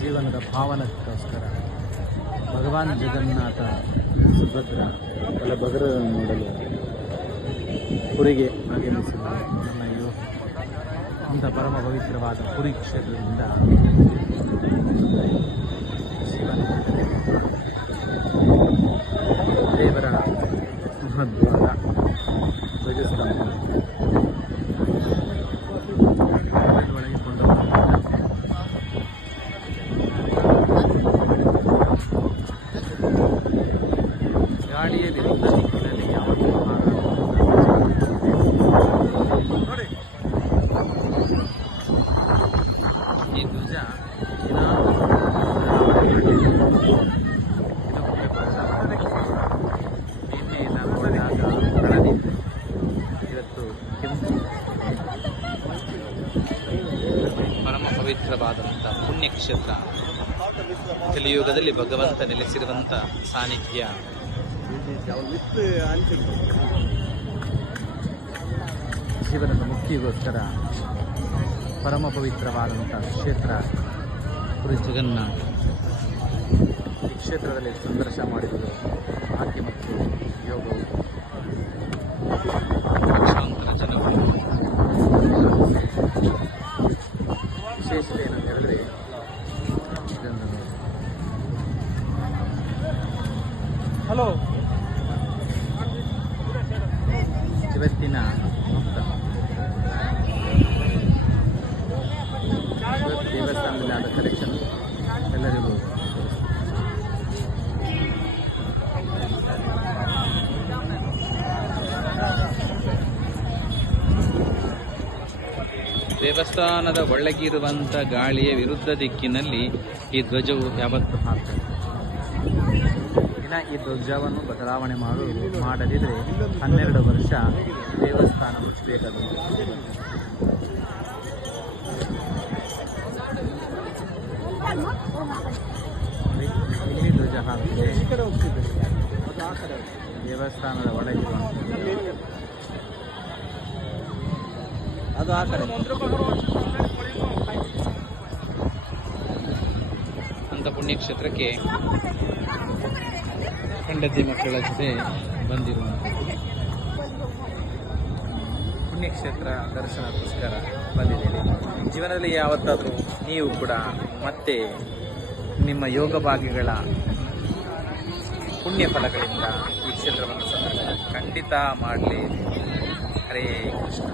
ಜೀವನದ ಪಾವನಕ್ಕೋಸ್ಕರ ಭಗವಾನ್ ಜಗನ್ನಾಥ ಸುಭದ್ರ ಬಲಭದ್ರ ನೋಡಲು ಪುರಿಗೆ ಆಗಮಿಸಿದ ನನ್ನ ಅಂಥ ಪರಮ ಪವಿತ್ರವಾದ ಪುರಿ ಕ್ಷೇತ್ರದಿಂದ ಶಿವನ ದೇವರ ಮಹದ್ವಾರ ಧ್ವಜಸ್ತಂಭ ಒಳಗೆ ಕೊಂಡು ಗಾಳಿಯ ವಿರುದ್ಧ ದಿಕ್ಕಿನಲ್ಲಿ ಯಾವತ್ತೂ ಈ ಧ್ವಜ ನಿನ್ನೆ ನಾನು ನೋಡಿದಾಗ ಹಳದಿತ್ತು, ಇವತ್ತು ಕೆಂಪು. ಪರಮ ಪವಿತ್ರವಾದಂಥ ಪುಣ್ಯಕ್ಷೇತ್ರ, ಕಲಿಯುಗದಲ್ಲಿ ಭಗವಂತ ನೆಲೆಸಿರುವಂಥ ಸಾನ್ನಿಧ್ಯ. ಜೀವನದ ಮುಕ್ತಿಗೋಸ್ಕರ ಪರಮ ಪವಿತ್ರವಾದಂಥ ಕ್ಷೇತ್ರ ಪುರಿ ಜಗನ್ನಾಥ. ಈ ಕ್ಷೇತ್ರದಲ್ಲಿ ಸಂದರ್ಶನ ಮಾಡಿದರು ಭಾಗ್ಯ ಮತ್ತು ಯೋಗವು ಲಕ್ಷಾಂತರ ಜನರು. ವಿಶೇಷತೆ ಏನಂತ ಹೇಳಿದ್ರೆ ಇದನ್ನು ಹಲೋ ಇವತ್ತಿನ ದೇವಸ್ಥಾನದಲ್ಲಿ ಆದ ಕಲೆಕ್ಷನ್ ಎಲ್ಲರಿಗೂ ದೇವಸ್ಥಾನದ ಒಳಗಿರುವಂಥ ಗಾಳಿಯ ವಿರುದ್ಧ ದಿಕ್ಕಿನಲ್ಲಿ ಈ ಧ್ವಜವು ಯಾವತ್ತೂ ಹಾಕ್ತದೆ. ಈ ಧ್ವಜವನ್ನು ಬದಲಾವಣೆ ಮಾಡದಿದ್ರೆ 12 ವರ್ಷ ದೇವಸ್ಥಾನ ಮುಚ್ಚಬೇಕಾದ. ಇಲ್ಲಿ ಧ್ವಜ ಹಾಕಿದೆ, ದೇವಸ್ಥಾನದ ಒಳಗಿರುವಂಥ ಅದು ಆ ಕಡೆ ಅಂತ ಪುಣ್ಯಕ್ಷೇತ್ರಕ್ಕೆ ಹೆಂಡತಿ ಮಕ್ಕಳ ಜೊತೆ ಬಂದಿರುವಂಥದ್ದು. ಪುಣ್ಯಕ್ಷೇತ್ರ ದರ್ಶನಕ್ಕೋಸ್ಕರ ಬಂದಿದ್ದೇನೆ. ಜೀವನದಲ್ಲಿ ಯಾವತ್ತಾದರೂ ನೀವು ಕೂಡ ಮತ್ತೆ ನಿಮ್ಮ ಯೋಗ ಭಾಗ್ಯಗಳ ಪುಣ್ಯ ಫಲಗಳಿಂದ ಈ ಕ್ಷೇತ್ರವನ್ನು ಸಂದರ್ಶನ ಖಂಡಿತ ಮಾಡಲಿ. ಹರೇ ಕೃಷ್ಣ.